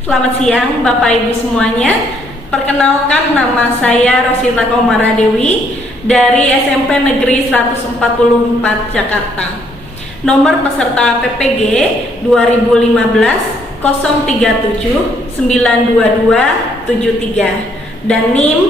Selamat siang Bapak Ibu semuanya. Perkenalkan, nama saya Rosita Komara Dewi dari SMP Negeri 144 Jakarta. Nomor peserta PPG 2015 037 92273 dan NIM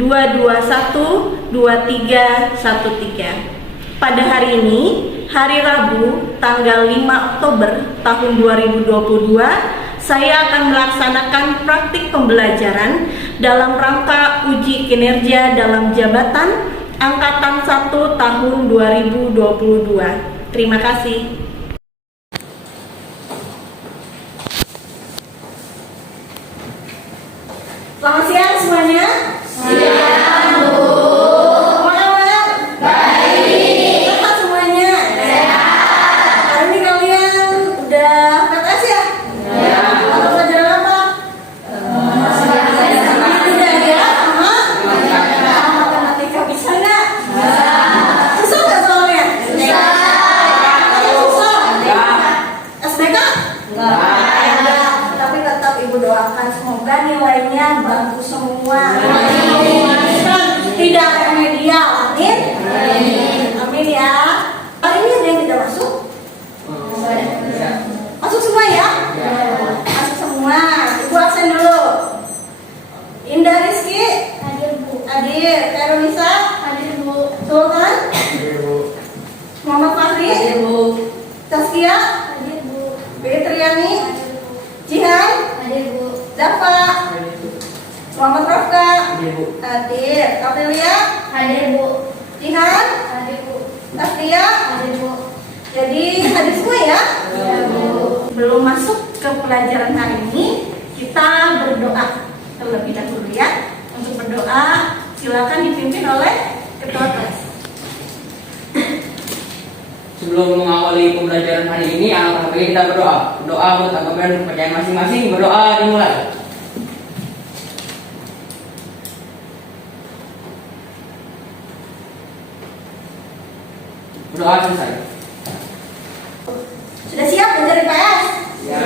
2212313. Pada hari ini, hari Rabu, tanggal 5 Oktober tahun 2022, saya akan melaksanakan praktik pembelajaran dalam rangka uji kinerja dalam jabatan Angkatan 1 tahun 2022. Terima kasih. Selamat siang semuanya. Siang, Bu. Apa kabar? Baik. Sehat semuanya? Sehat. Hari ini kalian udah PTS ya? Ya. Atau pelajaran apa? Tidak ya? Sama? Matematika bisa nggak? Bisa. Susah nggak soalnya? Susah. Susah? SBK? Enggak. Tapi tetap Ibu doakan semoga nilainya bagus semua. Tidak remedial. Amin. Amin ya. Hari ini ada yang tidak masuk? Masuk semua ya? Masuk semua. Ibu absen dulu. Indah Rizky? Hadir, Bu. Hadir. Karolisa? Hadir, Bu. Sultan? Hadir, Bu. Muhammad Fahri? Hadir, Bu. Taskia? Hadir, Bu. Fitriani? Hadir, Bu. Jihan? Hadir, Bu. Zafa? Hadir, Bu. Muhammad Rafka? Hadir, Bu. Hadir. Kapelia? Hadir, Bu. Jihan? Hadir, Bu. Taskia? Hadir, Bu. Jadi hadir semua ya? Hadir, Bu. Belum masuk ke pelajaran hari ini, kita berdoa terlebih dahulu ya. Untuk berdoa, silakan dipimpin oleh ketua kelas. Sebelum mengawali pembelajaran hari ini, alangkah baiknya kita berdoa. Berdoa untuk keberkahan kepercayaan masing-masing. Berdoa dimulai. Berdoa selesai. Sudah siap belajar IPS? Ya.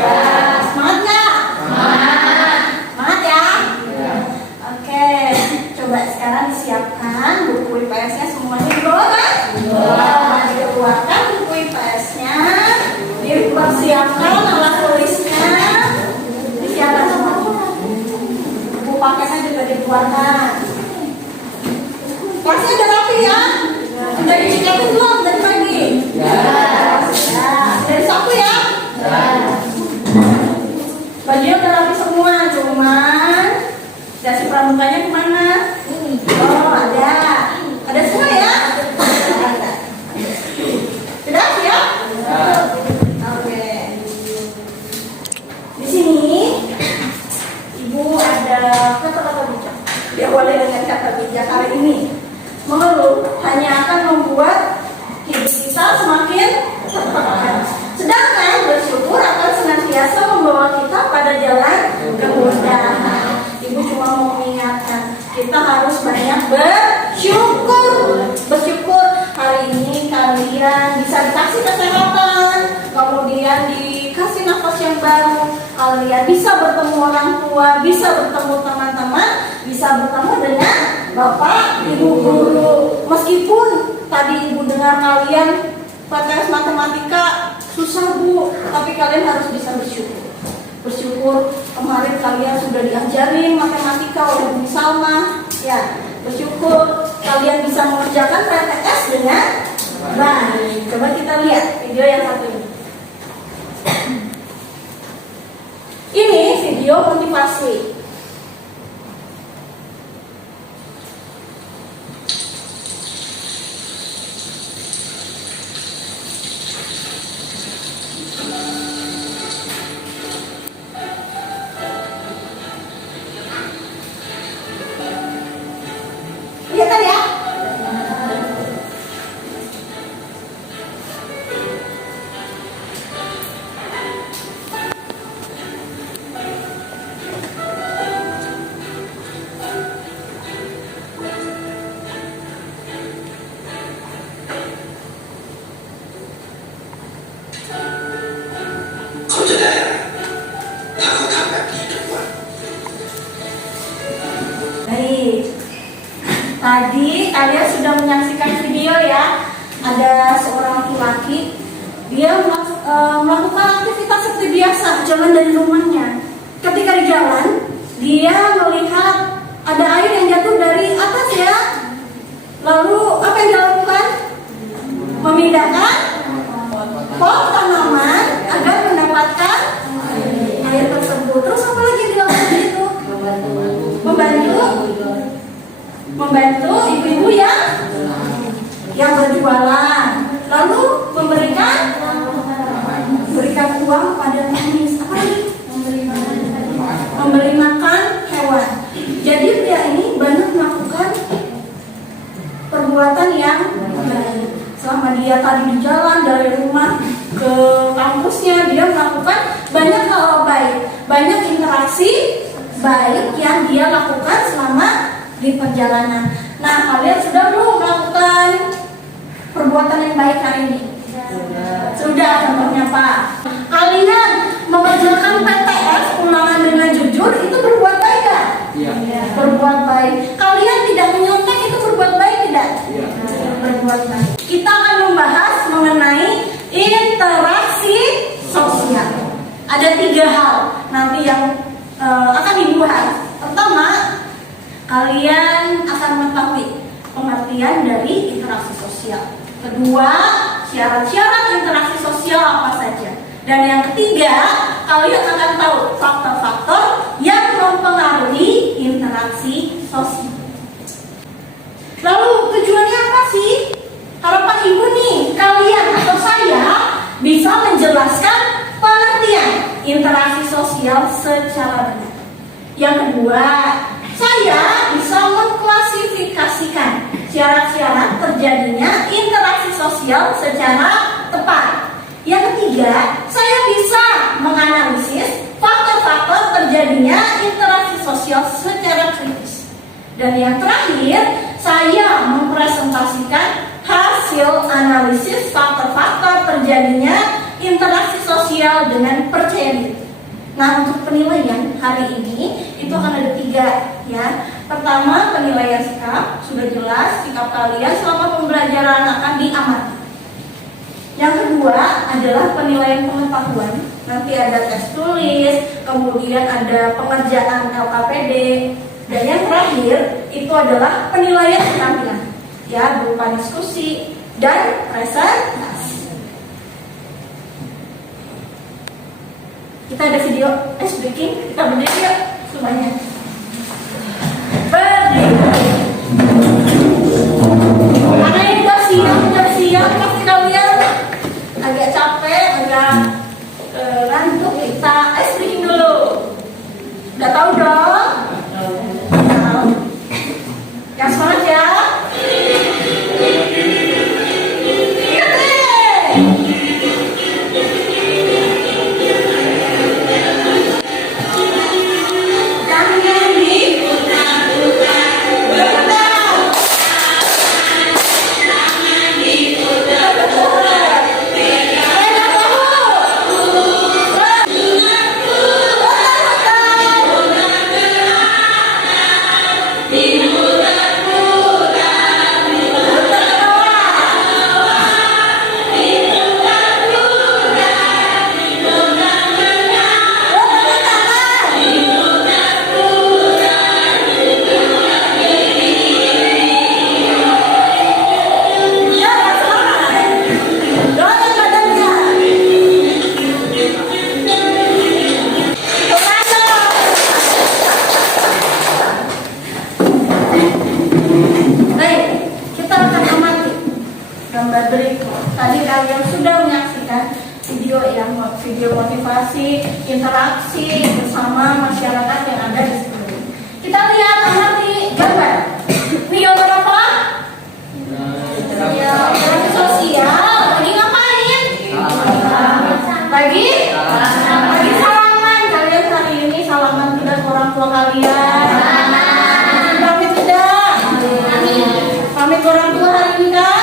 Semangat nggak? Semangat. Semangat ya? Ya. Oke, coba sekarang disiapkan buku IPS-nya semuanya dibawa kan? Nah, dikeluarkan buku IPS-nya, dipersiapkan alat tulisnya, disiapkan semua. Buku paketnya juga dikeluarkan. Kelasnya udah rapi ya? Udah dicekapin belum dari pagi? Ya. Dari Sabtu ya? Bajunya udah rapi semua, cuman dasi pramukanya kemana? Oh, ada. Ada semua ya? Sudah siap? Oke. Di sini Ibu ada kata-kata bijak. Diawali dengan kata bijak hari ini. Mengeluh hanya akan membuat hidup kita semakin tertekan. Sedangkan bersyukur akan senantiasa membawa kita pada jalan kemudahan. Ibu cuma mau mengingatkan, kita harus banyak bersyukur. Bersyukur hari ini kalian bisa dikasih kesehatan, kemudian dikasih nafas yang baru, kalian bisa bertemu orang tua, bisa bertemu teman-teman, bisa bertemu dengan Bapak, Ibu guru. Meskipun tadi Ibu dengar kalian PTS matematika susah Bu, tapi kalian harus bisa bersyukur. Bersyukur kemarin kalian sudah diajarin matematika oleh Bu Salma, ya. Bersyukur kalian bisa mengerjakan PTS dengan baik. Coba kita lihat video yang satu ini. Ini video motivasi. Lihat kan ya? kalian sudah menyaksikan video ya. Ada seorang laki-laki, dia melakukan aktivitas seperti biasa, jalan dari rumahnya. Ketika di jalan, dia melihat ada air yang jatuh dari atas ya. Lalu apa yang dia lakukan? Memindahkan pot tanaman agar mendapatkan air tersebut. Terus apa lagi yang dilakukan itu? Membantu ibu-ibu yang berjualan. Lalu memberikan uang pada pengemis. Apa lagi? Memberi makan hewan. Jadi pria ini banyak melakukan perbuatan yang baik. Selama dia tadi di jalan dari rumah ke kampusnya, dia melakukan banyak hal baik, banyak interaksi baik yang dia lakukan selama di perjalanan. Nah, kalian sudah belum melakukan perbuatan yang baik hari ini? Sudah, contohnya Pak. Kalian mengerjakan PTS ulangan dengan jujur, itu berbuat baik kan? Iya. Berbuat baik. Kalian tidak menyontek, itu berbuat baik tidak? Iya. Berbuat baik. Kita akan membahas mengenai interaksi sosial. Ada 3 hal nanti yang akan dibahas. Pertama, kalian akan mengetahui pengertian dari interaksi sosial. Kedua, syarat-syarat interaksi sosial apa saja. Dan yang ketiga, kalian akan tahu faktor-faktor yang mempengaruhi interaksi sosial. Lalu tujuannya apa sih? Harapan ibu nih, kalian atau saya bisa menjelaskan pengertian interaksi sosial secara benar. Yang kedua, saya bisa mengklasifikasikan syarat-syarat terjadinya interaksi sosial secara tepat. Yang ketiga, saya bisa menganalisis faktor-faktor terjadinya interaksi sosial secara kritis. Dan yang terakhir, saya mempresentasikan hasil analisis faktor-faktor terjadinya interaksi sosial dengan percaya diri. Nah, untuk penilaian hari ini itu akan ada 3 ya. Pertama, penilaian sikap, sudah jelas sikap kalian selama pembelajaran akan diamati. Yang kedua adalah penilaian pengetahuan. Nanti ada tes tulis, kemudian ada pengerjaan LKPD, dan yang terakhir itu adalah penilaian keterampilan, ya, berupa diskusi dan presentasi. Kita ada video ice breaking, kita berdiri yuk semuanya. Berdiri. Karena ini udah siap, pasti kalian agak capek, agak ngantuk. Kita ice breaking dulu. Udah tahu dong? Tahu. Yang semangat ya. Tadi kalian sudah menyaksikan video motivasi, interaksi bersama masyarakat yang ada di sini. Kita lihat amati gambar. Ini gambar apa? Interaksi sosial. Lagi ngapain? Lagi salaman. Kalian hari ini salaman tidak ke orang tua kalian? Pamit tidak? Pamit ke orang tua hari ini kan?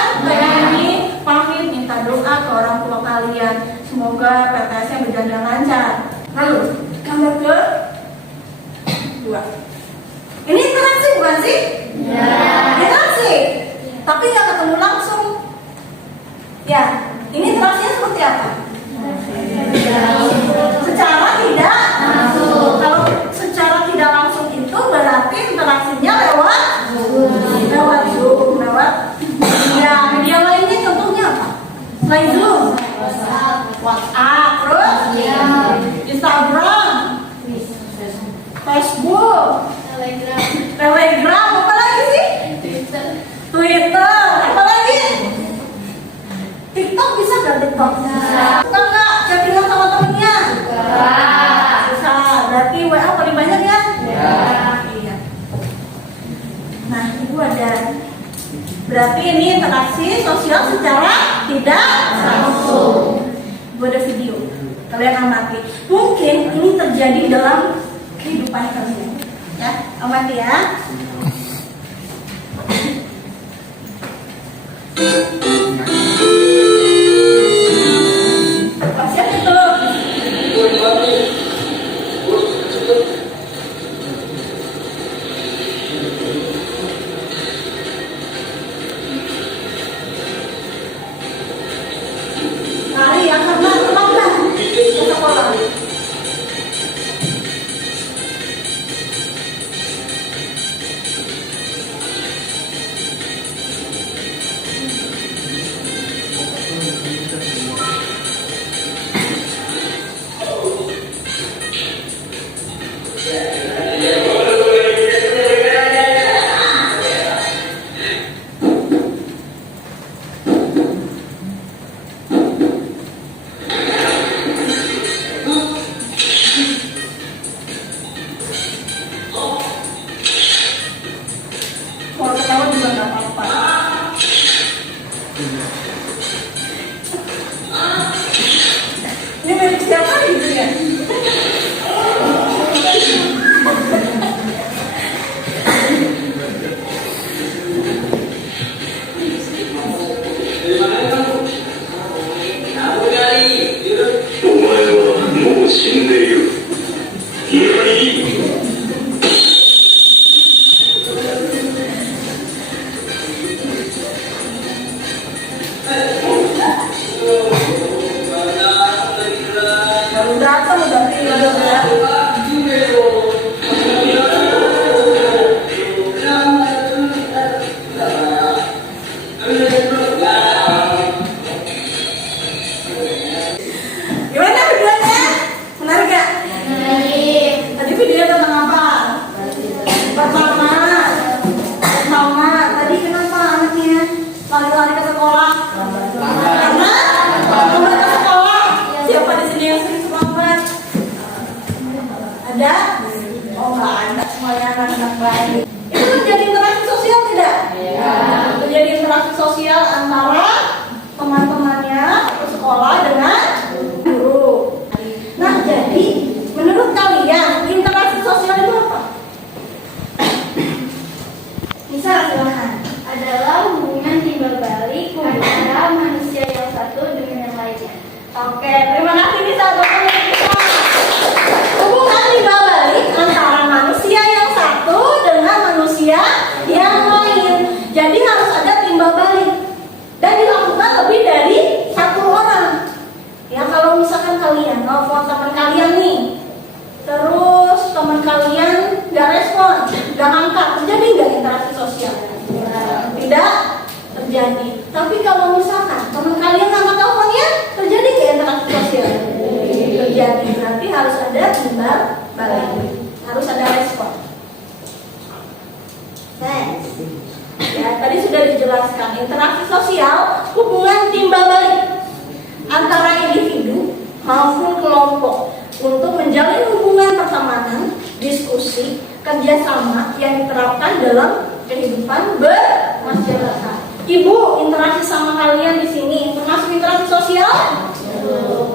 Pamit minta doa ke orang tua kalian, semoga PTS-nya berjalan lancar. Lalu gambar ke 2. Ini interaksi bukan sih? Ya. Interaksi. apa? Secara tidak langsung. Kalau secara tidak langsung itu berarti interaksinya lewat Zoom, lewat media lainnya. Contohnya apa? Selain Zoom, WhatsApp, terus Instagram, Facebook, Telegram, apa lagi sih? Twitter, apa lagi? TikTok bisa nggak TikTok? Suka nggak chattingan sama temennya? Bisa. Berarti WA paling banyak ya? Iya. Nah, itu ada. Berarti ini interaksi sosial secara tidak langsung. Ibu ada video. Kalian amati. Mungkin ini terjadi dalam kehidupan kalian. Ya, amati ya. Siap itu. Lari ya karena terlambat ke sekolah. Kalau ketawa juga nggak apa-apa. Ini milik siapa gitu ya? Baru datang udah tidur ya. Gimana videonya? Menarik gak? Tadi video tentang apa? Pertama, tadi kenapa anaknya lari-lari ke sekolah? Karena lambat ke sekolah. Siapa di sini yang sering terlambat? Ada? Oh nggak ada, semuanya anak-anak baik. Itu terjadi interaksi sosial tidak? Terjadi interaksi sosial antara teman-temannya ke sekolah dengan guru. Nah, jadi menurut kalian interaksi sosial itu apa? Bisa silahkan. Adalah hubungan timbal balik antara manusia yang satu dengan yang lainnya. Oke, terima kasih Nisa untuk kita. Hubungan timbal balik antara manusia yang satu dengan manusia yang lain. Jadi harus ada timbal balik dan dilakukan lebih dari satu orang. Ya, kalau misalkan kalian nelfon teman kalian nih, terus teman kalian nggak respon, nggak angkat, terjadi nggak interaksi sosial? Tidak terjadi. Tapi kalau misalkan teman kalian angkat teleponnya, terjadi nggak interaksi sosial? Terjadi. Berarti harus ada timbal balik, harus ada respon. Next. Ya, tadi sudah dijelaskan interaksi sosial, hubungan timbal balik antara individu maupun kelompok untuk menjalin hubungan pertemanan, diskusi, kerjasama yang diterapkan dalam kehidupan bermasyarakat. Ibu, interaksi sama kalian di sini termasuk interaksi sosial?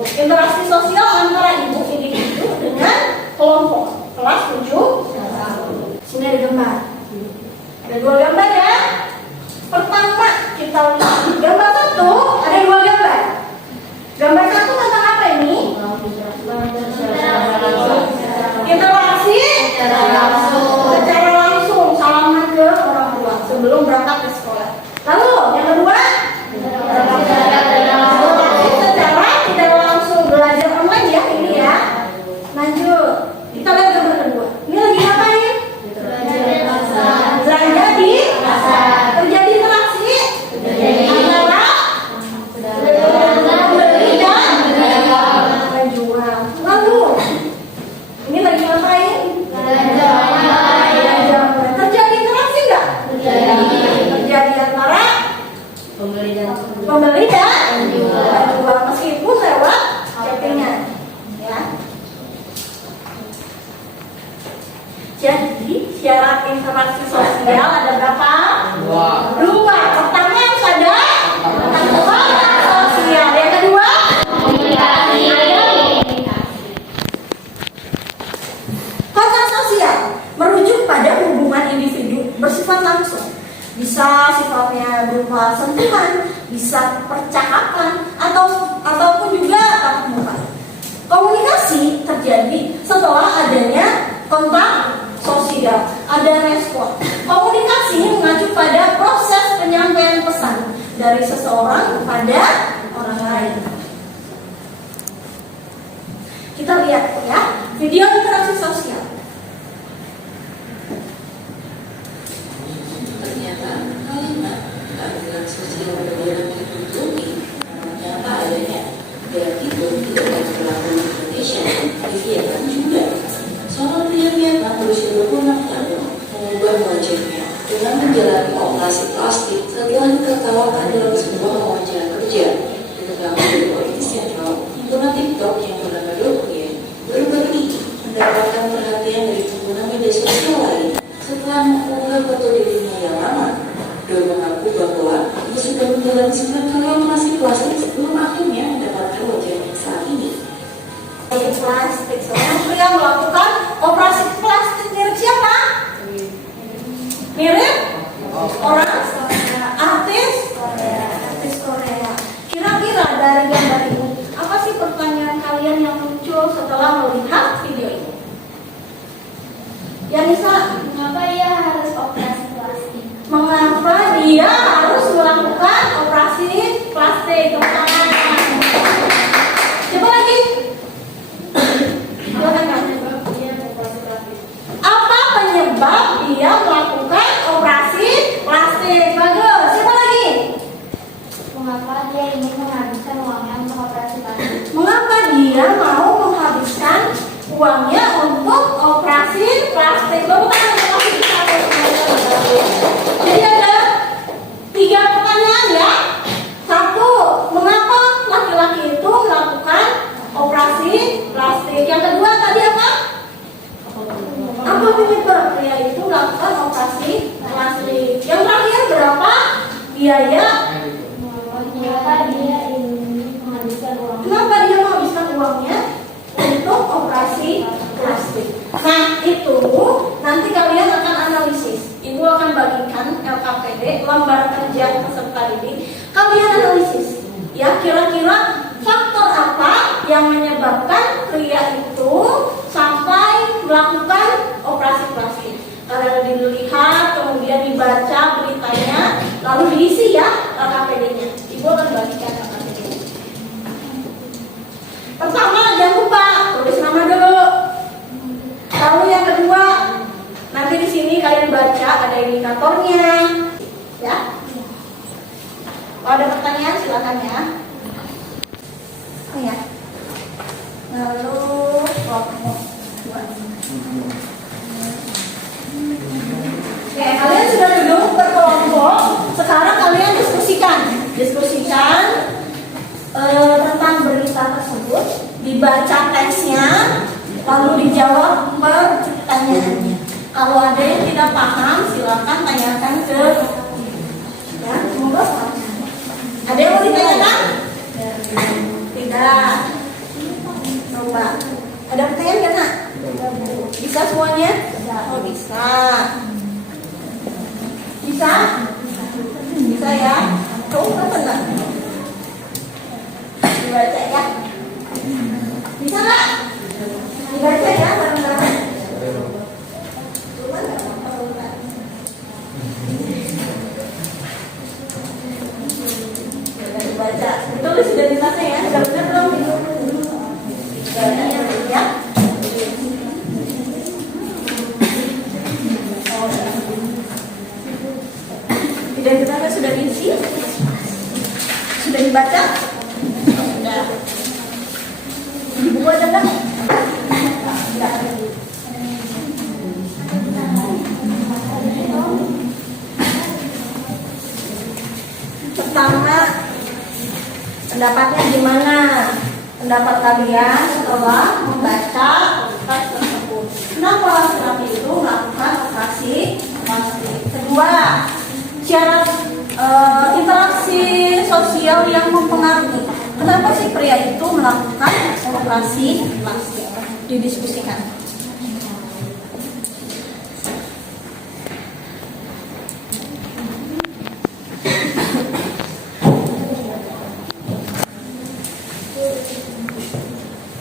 Interaksi sosial antara ibu individu dengan kelompok. Kelas 7. Sini ada gambar. Ada 2 gambar ya. Pertama kita lihat gambar 1, ada 2 gambar. Gambar 1 tentang apa ini? Interaksi secara langsung, salaman ke orang tua sebelum berangkat ke sekolah. Lalu yang kedua, interaksi secara Jadi syarat interaksi sosial ada berapa? Dua. Pertama harus ada kontak sosial. Yang kedua, Komunikasi. kontak sosial merujuk pada hubungan individu bersifat langsung. Bisa sifatnya berupa sentuhan, bisa percakapan, ataupun juga tatap muka. Komunikasi terjadi setelah adanya kontak sosial, ada respon. Komunikasi mengacu pada proses penyampaian pesan dari seseorang kepada orang lain. Kita lihat ya, video interaksi sosial. Ternyata kalimat keadilan sosial yang ditutupi ternyata adanya dan itu tidak hanya berlaku di Indonesia, di Vietnam juga. Seorang pria Vietnam berusia 26 tahun mengubah wajahnya dengan menjalani operasi plastik setelah ditertawakan dalam sebuah wawancara kerja. Diketahui politis sentral pengguna TikTok yang bernama Dokye baru-baru ini mendapatkan perhatian dari pengguna media sosial lain setelah mengunggah foto dirinya yang lama. Do mengaku bahwa ia sudah menjalani 9 kali operasi plastik sebelum akhirnya mendapatkan wajahnya saat ini. Plastik, seorang pria melakukan operasi plastik mirip siapa? Mirip orang artis Korea. Kira-kira dari gambar ini, apa sih pertanyaan kalian yang muncul setelah melihat video ini? Yanisa, Mengapa ia harus operasi plastik? mengapa dia harus melakukan operasi plastik? Teman-teman. Coba lagi. Apa penyebab dia melakukan operasi plastik? Bagus. Siapa lagi? Mengapa dia ingin menghabiskan uangnya untuk operasi plastik? Mengapa dia mau menghabiskan uangnya untuk operasi plastik? Tepuk tangan untuk kasih satu. Jadi ada 3 pertanyaan ya. 1, mengapa laki-laki itu melakukan operasi plastik? Yang kedua tadi apa? Apa penyebab pria itu melakukan operasi plastik? Yang terakhir berapa biaya? Mengapa dia ingin menghabiskan uangnya? Kenapa dia menghabiskan uangnya untuk operasi plastik? Nah itu nanti kalian akan analisis. Ibu akan bagikan LKPD lembar kerja peserta didik. Kalian analisis ya, kira-kira faktor apa yang menyebabkan pria itu sampai melakukan operasi plastik. Kalian dilihat, kemudian dibaca beritanya, lalu diisi ya LKPD-nya. Ibu akan bagikan LKPD-nya. Pertama, jangan lupa tulis nama dulu. Lalu yang kedua, nanti di sini kalian baca ada indikatornya, ya. Kalau ada pertanyaan silakan ya. Oh ya. Lalu kelompok 2. Oke, kalian sudah duduk berkelompok. Sekarang kalian diskusikan tentang berita tersebut, dibaca teksnya, lalu dijawab pertanyaannya. Kalau ada yang tidak paham, silakan tanyakan ke ya, semoga paham. Ada yang mau ditanyakan? Tidak. Coba. Ada pertanyaan nggak, Nak? Bisa semuanya? Oh, bisa. Bisa? Bisa ya? Tuh, apa enggak? Dibaca ya? Bisa nggak? Dibaca ya, bareng-bareng. Cuma nggak apa-apa. Dibaca. Ditulis sudah di tasnya ya? Sudah benar belum? Ya. Identitasnya sudah diisi? Sudah dibaca? Sudah. Di buku ada nggak? Tidak. Pertama, pendapatnya gimana? Pendapat kalian setelah membaca teks tersebut. Kenapa laki-laki itu melakukan 2. Syarat interaksi sosial yang mempengaruhi. Kenapa sih pria itu melakukan operasi plastik? Didiskusikan.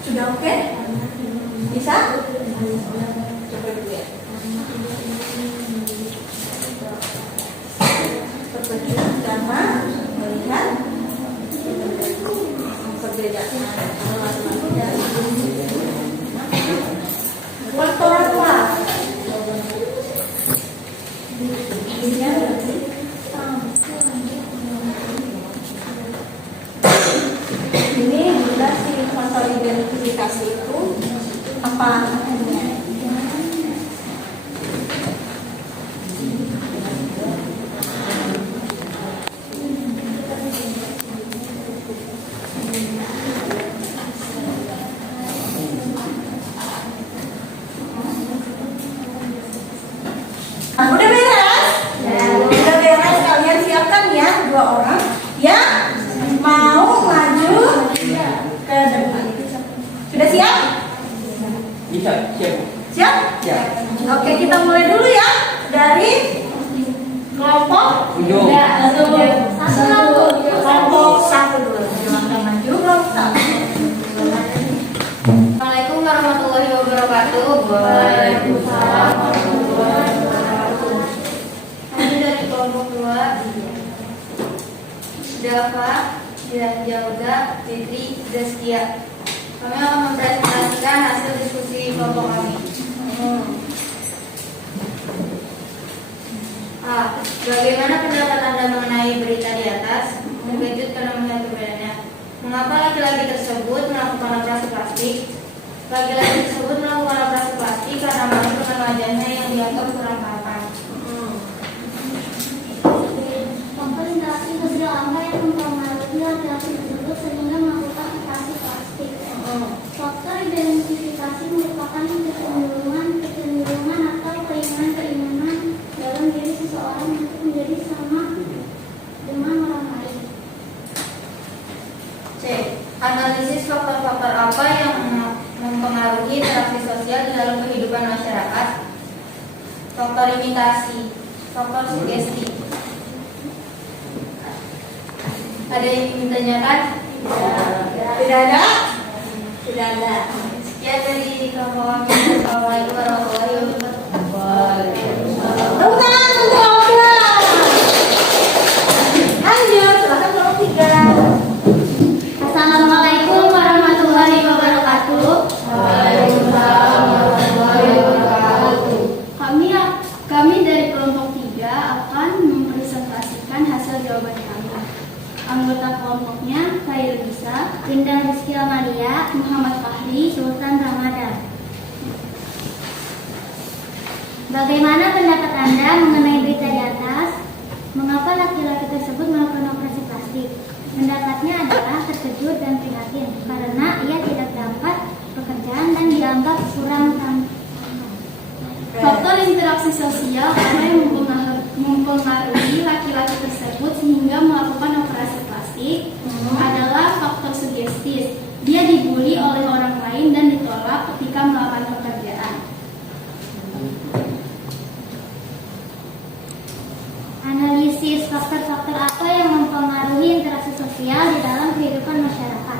Sudah oke? Bisa? Coba dulu ya. Perpecahan karena melihat perbedaan faktor apa? Ini bila si faktor identifikasi itu apa namanya? Nah, udah beres? Udah beres, kalian siapkan ya 2 orang yang mau maju ke depan. Sudah siap? Bisa, siap. Siap? Siap. Oke, kita mulai dulu ya dari kelompok Ujung. kelompok 1 dulu. Silahkan maju kelompok 1. Assalamualaikum warahmatullahi wabarakatuh. Waalaikumsalam. Kami dari kelompok 2, Dava, Jauda, Fitri, Zaskia. Kami akan mempresentasikan hasil diskusi kelompok kami. A. Bagaimana pendapat Anda mengenai berita di atas? Terkejut karena melihat perbedaannya. Mengapa laki-laki tersebut melakukan operasi plastik? Laki-laki tersebut melakukan operasi plastik karena malu dengan wajahnya yang dianggap kurang tampan. Faktor interaksi sosial apa yang mempengaruhi laki-laki tersebut sehingga melakukan operasi plastik? Faktor identifikasi merupakan kecenderungan atau keinginan dalam diri seseorang untuk menjadi sama dengan orang lain. C. Analisis faktor-faktor apa yang mempengaruhi interaksi sosial di dalam kehidupan masyarakat. Faktor imitasi, faktor sugesti. Ada yang ingin ditanyakan? Tidak ada? Tidak ada. Sekian dari kelompok kami. Assalamualaikum warahmatullahi wabarakatuh. Tepuk tangan untuk Alda. Lanjut, silakan kelompok 3. Assalamualaikum warahmatullahi wabarakatuh. Kami dari kelompok 3 akan mempresentasikan hasil jawaban kami. Anggota kelompoknya Khairunisa, Indah Rizky Amalia, Muhammad Fahri, Sultan Ramadan. Bagaimana pendapat Anda mengenai berita di atas? Mengapa laki-laki tersebut melakukan operasi plastik? Pendapatnya adalah terkejut dan prihatin karena ia tidak dapat pekerjaan dan dianggap kurang tampan. Faktor interaksi sosial apa yang mempengaruhi laki-laki tersebut sehingga melakukan operasi plastik adalah faktor sugestis. Dia dibully oleh orang lain dan ditolak ketika melakukan pekerjaan. Analisis faktor-faktor apa yang mempengaruhi interaksi sosial di dalam kehidupan masyarakat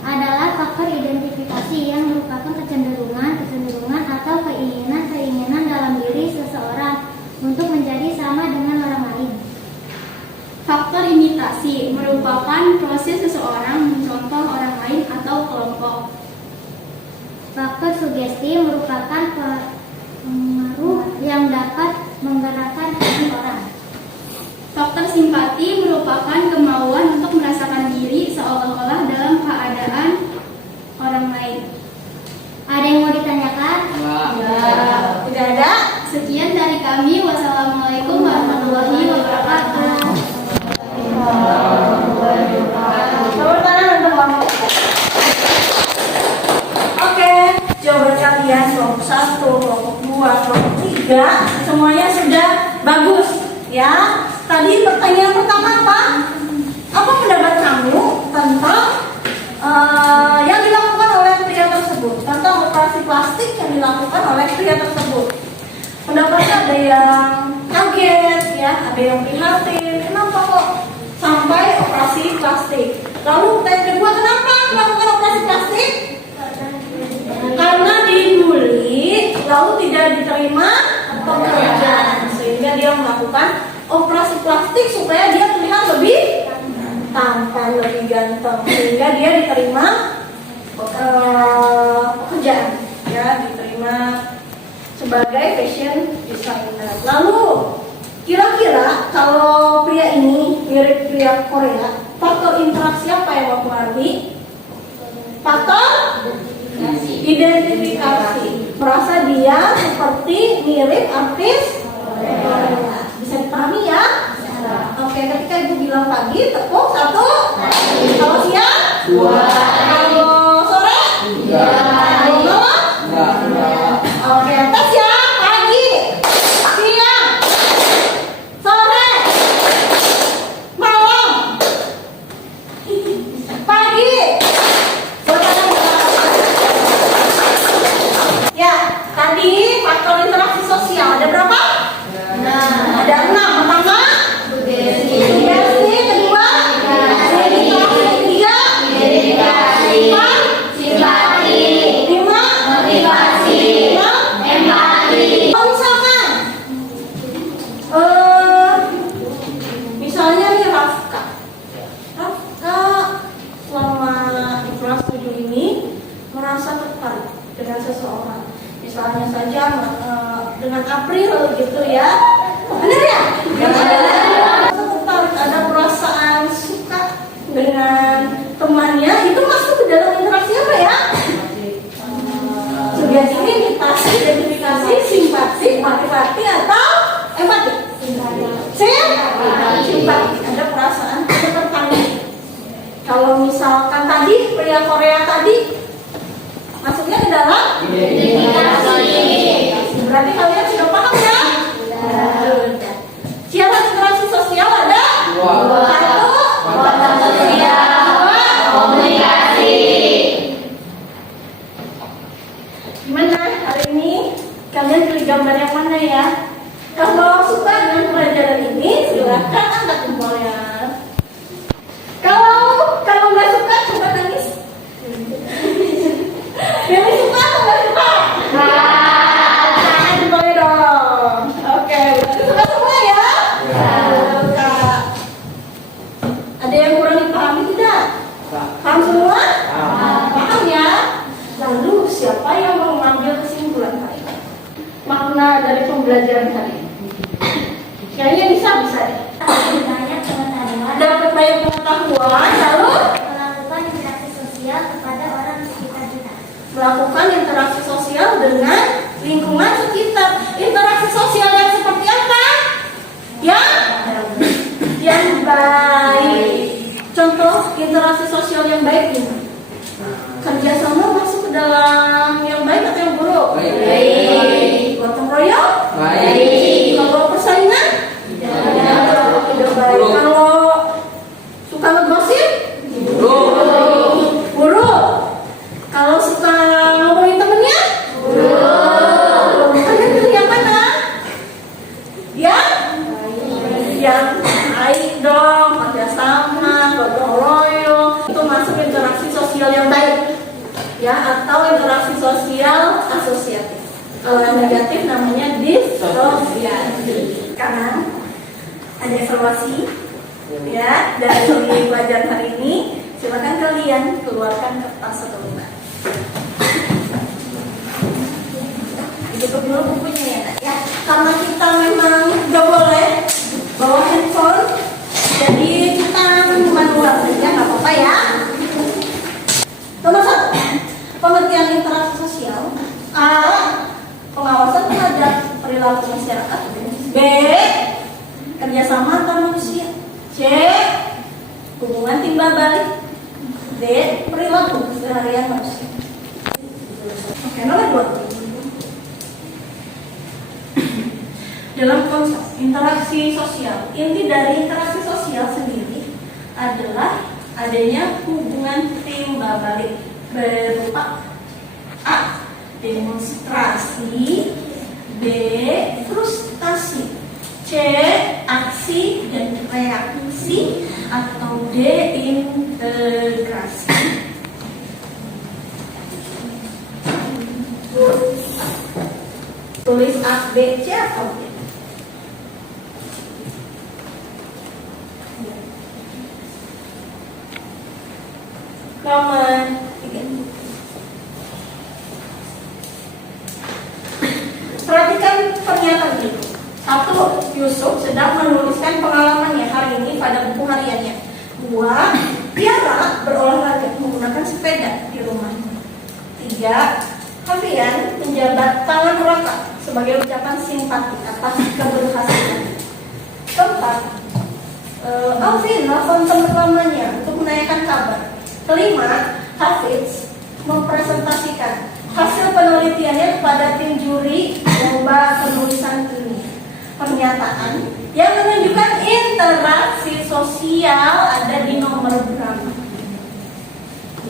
adalah faktor identifikasi yang merupakan kecenderungan atau keinginan dalam diri seseorang untuk menjadi sama dengan orang lain. Faktor imitasi merupakan proses seseorang mencontoh orang lain atau kelompok. Faktor sugesti merupakan pengaruh yang dapat menggerakkan hati orang. Faktor simpati merupakan kemauan untuk merasakan diri seolah-olah dalam keadaan orang lain. Ada yang mau ditanyakan? Tidak ada? Sekian dari kami. Wassalamualaikum warahmatullahi wabarakatuh. Tepuk tangan untuk kelompok 3. Oke, jawaban kalian kelompok 1, kelompok 2, kelompok 3 semuanya sudah Bagus. Ya. Tadi pertanyaan pertama apa? Apa pendapat kamu tentang yang dilakukan oleh pria tersebut? Tentang operasi plastik yang dilakukan oleh pria tersebut. Pendapatnya ada yang kaget, ya, ada yang prihatin. Kenapa kok sampai operasi plastik? Lalu yang kedua, kenapa melakukan operasi plastik? Karena dibully, lalu tidak diterima pekerjaan, sehingga dia melakukan operasi plastik supaya dia terlihat lebih tampan, lebih ganteng, sehingga dia diterima pekerjaan, ya, diterima sebagai fashion designer. Lalu kira-kira kalau pria ini mirip pria Korea, faktor interaksi apa yang mempengaruhi? Faktor identifikasi. Merasa dia seperti mirip artis Korea. Bisa dipahami ya? Oke, ketika ibu bilang pagi, tepuk 1. Kalau siang? 2. Kalau sore? 3. Kalau malam? Oke, tes ya. Pagi, siang, sore, malam. Pagi. Ya, tadi faktor interaksi sosial ada berapa? Ada 6. Pertama, sugesti. Kedua, interaksi. Ketiga, simpati. 5, motivasi. 6, empati. Kalau misalnya nih Rafka selama di kelas 7 ini merasa tertarik dengan seseorang, misalnya saja dengan April gitu ya, benar ya? Tertarik, ada perasaan suka dengan temannya, itu masuk ke dalam interaksi apa ya? Sugesti, identifikasi, simpati, motivasi atau empati? Simpati. Ada perasaan tertarik. Kalau misalkan tadi pria Korea tadi masuknya ke dalam identifikasi. Berarti kalian sudah paham ya? Sudah. Syarat interaksi sosial ada? 1. Kontak sosial. 2. Komunikasi. Gimana hari ini? Kalian pilih gambar yang mana ya? Kalau suka dengan pelajaran ini, silakan angkat jempolnya. Kalau nggak suka, coba nangis. Yang suka atau nggak suka? Angkat jempolnya dong. Oke, berarti suka semua ya? Suka. Ada yang kurang dipahami tidak? Paham semua? Paham ya? Lalu siapa yang mau mengambil kesimpulan hari ini? Makna dari pembelajaran hari ini? Kayaknya bisa deh. Banyak pengetahuan. Dapat banyak pengetahuan, lalu Melakukan interaksi sosial kepada orang sekitar kita. melakukan interaksi sosial dengan lingkungan sekitar. Interaksi sosial yang seperti apa? Yang baik. Contoh interaksi sosial yang baik ini. Kerjasama masuk ke dalam yang baik atau yang buruk? Baik. Gotong royong? Baik. Kalau persaingan? Tidak baik. Kalau suka ngegosip? Buruk. Kalau suka ngomongin temennya? Buruk. Kalian pilih yang mana? Yang baik dong, kerjasama, gotong royong. Itu masuk interaksi sosial yang baik, ya, atau interaksi sosial asosiatif. Kalau yang negatif namanya disosiatif. Sekarang ada evaluasi, ya, dari pelajaran hari ini. Silakan kalian keluarkan kertas atau lembar. Ditutup dulu bukunya ya, Nak, ya. Karena kita memang gak boleh bawa handphone, jadi kita manual saja, nggak apa-apa ya. Nomor 1, pengertian interaksi sosial. A, pengawasan terhadap perilaku masyarakat. B, kerjasama antar manusia. C, hubungan timbal balik. D, perilaku keseharian manusia. Oke, nomor 2. dalam konsep interaksi sosial. Inti dari interaksi sosial sendiri adalah adanya hubungan timbal balik berupa A. Demonstrasi, B. Frustasi, C. Aksi dan reaksi, atau D. Integrasi. Tulis A, B, C atau D. Nomor 3. Perhatikan pernyataan itu. 1. Yusuf sedang menuliskan pengalamannya hari ini pada buku hariannya. 2. Tiara berolahraga menggunakan sepeda di rumahnya. 3. Hafian menjabat tangan Raka sebagai ucapan simpati atas keberhasilan. 4. Alvin nelfon teman lamanya untuk menanyakan kabar. 5. Hafiz mempresentasikan hasil penelitiannya kepada tim juri lomba penulisan ini. Pernyataan yang menunjukkan interaksi sosial ada di nomor berapa?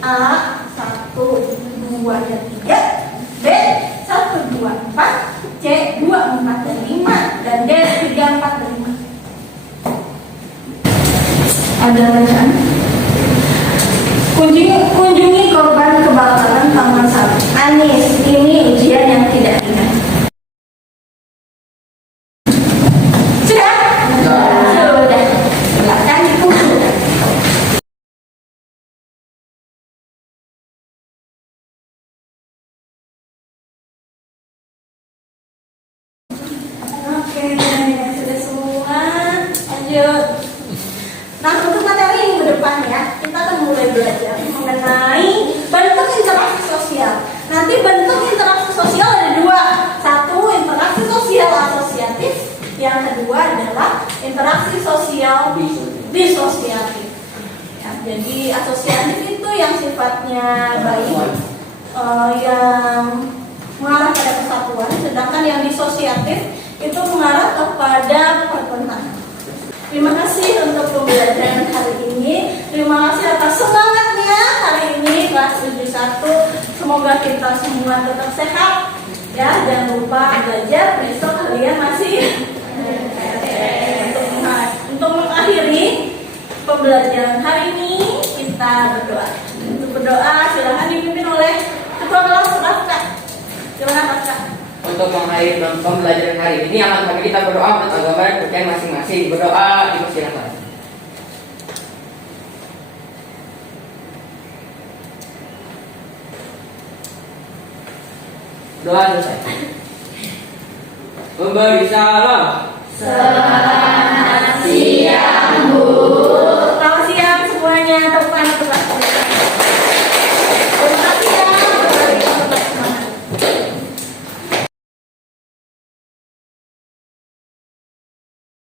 A. 1, 2, dan 3, B. 1, 2, 4, C. 2, 4, dan 5, dan D. 3, 4, dan 5. Ada bacaan? Kunjungi korban kebakaran Taman Sari. Anis, ini ujian yang tidak ringan. Sudah? Sudah. Silakan dikunjungi. Oke, sudah semua. Lanjut. Nah, untuk materi minggu depan ya, kita akan mulai belajar mengenai bentuk interaksi sosial. Nanti bentuk interaksi sosial ada 2. 1, interaksi sosial asosiatif. Yang kedua adalah interaksi sosial disosiatif. Ya, jadi asosiatif itu yang sifatnya baik, yang mengarah pada kesatuan, sedangkan yang disosiatif itu mengarah kepada pertentangan. Terima kasih untuk pembelajaran hari ini. Terima kasih atas semangatnya hari ini kelas 71. Semoga kita semua tetap sehat. Ya, jangan lupa belajar. Besok kalian masih untuk mengakhiri pembelajaran hari ini kita berdoa. Untuk berdoa silahkan dipimpin oleh ketua kelas Rafka. Gimana Rafka? Untuk mengakhiri pembelajaran hari ini akan kami kita berdoa menurut agama dan kepercayaan masing-masing. Berdoa dipersilakan. Doa selesai. Memberi salam. Selamat siang, Bu. Selamat siang semuanya. Tepuk tangan.